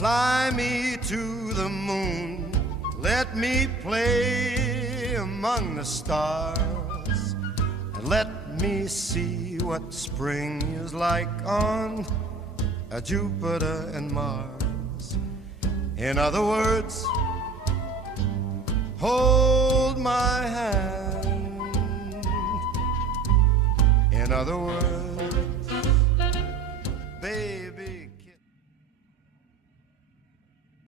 Fly me to the moon, let me play among the stars, and let me see what spring is like on Jupiter and Mars. In other words, hold my hand. In other words, baby,